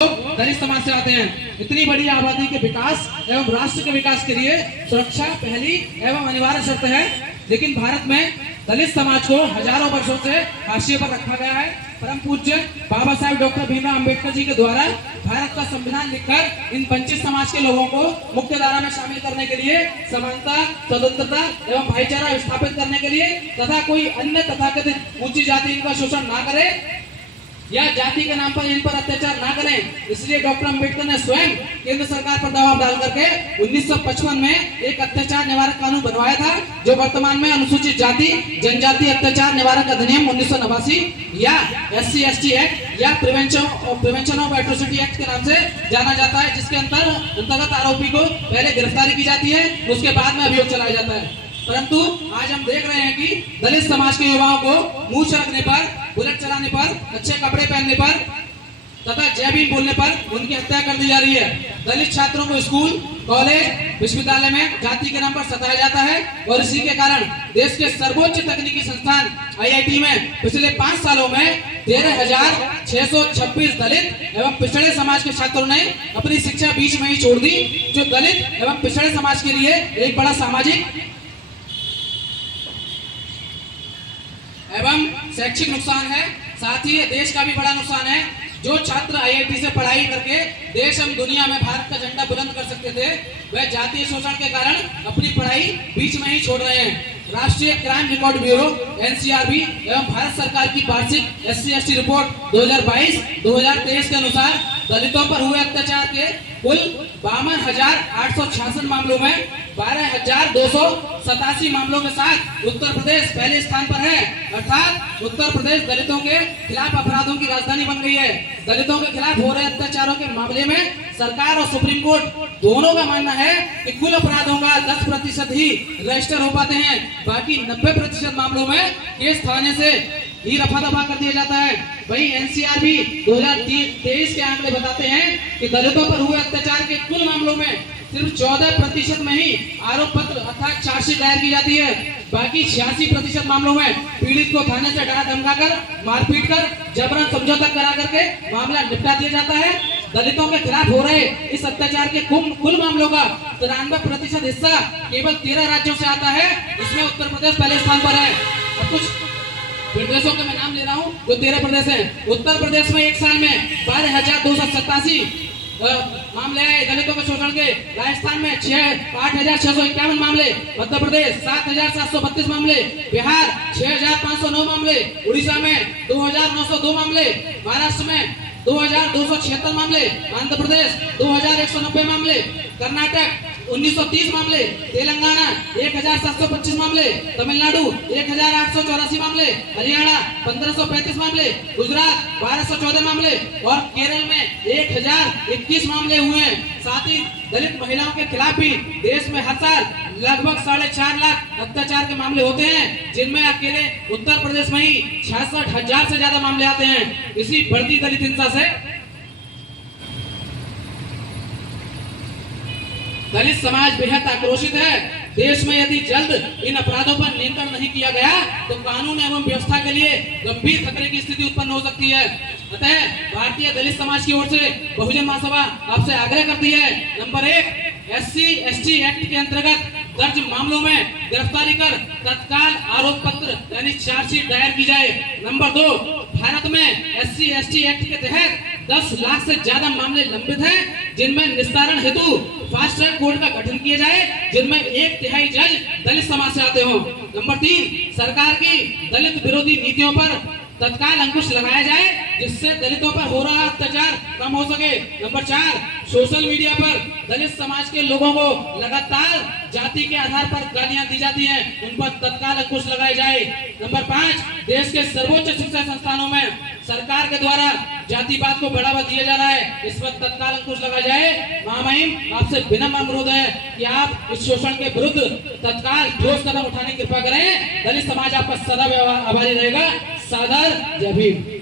दलित समाज से आते हैं। इतनी बड़ी आबादी के विकास एवं राष्ट्र के विकास के लिए सुरक्षा पहली एवं अनिवार्य शर्त है, लेकिन भारत में दलित समाज को हजारों वर्षों से हाशिए पर रखा गया है। परम पूज्य बाबा साहेब डॉक्टर भीमराव अंबेडकर जी के द्वारा भारत का संविधान लिखकर इन वंचित समाज के लोगों को मुख्य धारा में शामिल करने के लिए, समानता, स्वतंत्रता एवं भाईचारा स्थापित करने के लिए तथा कोई अन्य तथाकथित ऊंची जाति इनका शोषण ना करे या जाति के नाम पर इन पर अत्याचार ना करें, इसलिए डॉक्टर अंबेडकर ने स्वयं केंद्र सरकार पर दबाव डाल करके 1955 में एक अत्याचार निवारक कानून बनवाया था, जो वर्तमान में अनुसूचित जाति जनजाति अत्याचार निवारक अधिनियम 1989 या SC/ST एक्ट या प्रिवेंशन ऑफ एट्रोसिटी एक्ट के नाम से जाना जाता है, जिसके अंतर्गत आरोपी को पहले गिरफ्तारी की जाती है, उसके बाद में अभियोग चलाया जाता है। परंतु आज हम देख रहे हैं कि दलित समाज के युवाओं को मूछ रखने पर, बुलेट चलाने पर, अच्छे कपड़े पहनने पर तथा जय भीम बोलने पर उनकी हत्या कर दी जा रही है। दलित छात्रों को स्कूल, कॉलेज, विश्वविद्यालय में जाति के नाम पर सताया जाता है और इसी के कारण देश के सर्वोच्च तकनीकी संस्थान IIT में पिछले 5 सालों में 13,626 दलित एवं पिछड़े समाज के छात्रों ने अपनी शिक्षा बीच में ही छोड़ दी, जो दलित एवं पिछड़े समाज के लिए एक बड़ा सामाजिक एवं शैक्षिक नुकसान है। साथ ही देश का भी बड़ा नुकसान है। जो छात्र IIT से पढ़ाई करके देश एवं दुनिया में भारत का झंडा बुलंद कर सकते थे, वह जातीय शोषण के कारण अपनी पढ़ाई बीच में ही छोड़ रहे हैं। राष्ट्रीय क्राइम रिकॉर्ड ब्यूरो NCRB एवं भारत सरकार की वार्षिक SC/ST रिपोर्ट 2022-2023 के अनुसार दलितों पर हुए अत्याचार के कुल 52,866 मामलों में 12,287 मामलों के साथ उत्तर प्रदेश पहले स्थान पर है। अर्थात उत्तर प्रदेश दलितों के खिलाफ अपराधों की राजधानी बन गई है। दलितों के खिलाफ हो रहे अत्याचारों के मामले में सरकार और सुप्रीम कोर्ट दोनों का मानना है कि कुल अपराधों का 10% ही रजिस्टर हो पाते हैं, बाकी 90% मामलों में केस थाने से ही रफा दफा कर दिया जाता है। वही NCRB 2023 के आंकड़े बताते हैं कि दलितों पर हुए अत्याचार के कुल मामलों में सिर्फ 14% में ही आरोप पत्र अर्थात चार्जशीट दायर की जाती है। बाकी 86% मामलों में पीड़ित को थाने से डरा धमका कर, मारपीट कर, जबरन समझौता करा करके मामला निपटा दिया जाता है। दलितों के खिलाफ हो रहे इस अत्याचार के कुल मामलों का 93% हिस्सा केवल 13 राज्यों से आता है, इसमें उत्तर प्रदेश पहले स्थान पर है। अब कुछ प्रदेशों के मैं नाम ले रहा हूँ जो 13 प्रदेश हैं। उत्तर प्रदेश में एक साल में 12,287 मामले आए दलितों के शोषण के। राजस्थान में 8,651 मामले, मध्य प्रदेश 7,732 मामले, बिहार 6,509 मामले, उड़ीसा में 2,902 मामले, महाराष्ट्र में 2,276 मामले, आंध्र प्रदेश 2,190 मामले, कर्नाटक 1930 मामले, तेलंगाना 1,725 मामले, तमिलनाडु 1,884 मामले, हरियाणा 1,535 मामले, गुजरात 1,214 मामले और केरल में 1,021 मामले हुए हैं। साथ ही दलित महिलाओं के खिलाफ भी देश में हर साल लगभग 4.5 लाख अत्याचार के मामले होते हैं, जिनमें अकेले उत्तर प्रदेश में ही 66,000 से ज्यादा मामले आते हैं। इसी बढ़ती दलित हिंसा से दलित समाज बेहद आक्रोशित है। देश में यदि जल्द इन अपराधों पर नियंत्रण नहीं किया गया तो कानून एवं व्यवस्था के लिए गंभीर खतरे की स्थिति उत्पन्न हो सकती है। अतः भारतीय दलित समाज की ओर से बहुजन महासभा आपसे आग्रह करती है, नंबर 1, SC/ST एक्ट के अंतर्गत दर्ज मामलों में गिरफ्तारी कर तत्काल आरोप पत्र यानी चार्जशीट दायर की जाए। नंबर 2, भारत में SC/ST एक्ट के तहत 10 लाख से ज्यादा मामले लंबित हैं, जिनमें निस्तारण हेतु फास्ट ट्रैक कोर्ट का गठन किया जाए, जिनमें 1/3 जज दलित समाज से आते हों। नंबर 3, सरकार की दलित विरोधी नीतियों पर तत्काल अंकुश लगाया जाए, जिससे दलितों पर हो रहा अत्याचार कम हो सके। नंबर 4, सोशल मीडिया पर दलित समाज के लोगों को लगातार जाति के आधार पर गालियां दी जाती हैं, उन पर तत्काल अंकुश लगाया जाए। नंबर 5, देश के सर्वोच्च शिक्षा संस्थानों में सरकार के द्वारा जातिवाद को बढ़ावा दिया जा रहा है, इस पर तत्काल अंकुश लगाया जाए। महामहिम आपसे विनम्र अनुरोध है कि आप इस शोषण के विरुद्ध तत्काल ठोस कदम उठाने की कृपा करें। दलित समाज आपका सदा आभारी रहेगा। सादर, जय भीम।